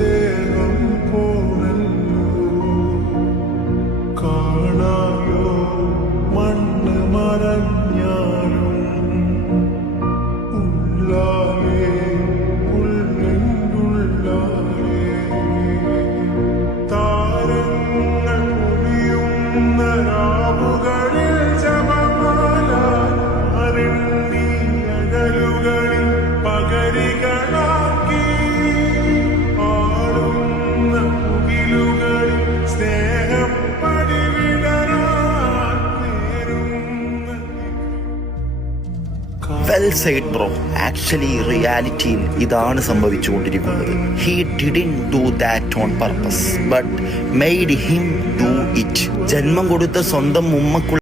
ദേഹം പോരല്ലോ കാണായോ മണ്ണ് മറഞ്ഞാലും ഉള്ളാലേ ഉള്ളിനുള്ളാലേ താരങ്ങൾ പൊഴിയുന്ന രാവുകളിൽ ജപമാല അറിഞ്ഞി അകലുകളിൽ പകരികളാക്കി ആടുന്ന മുകിലുകളിൽ സ്നേഹപ്പടി വിടരാൻ നേരുന്ന വെൽ സൈഡ് ബ്രോ. ആക്ച്വലി റിയാലിറ്റിയിൽ ഇതാണ് സംഭവിച്ചുകൊണ്ടിരിക്കുന്നത്. He didn't do that on purpose but made him do it. ജന്മം കൊടുത്ത സ്വന്തം ഉമ്മക്കുള്ള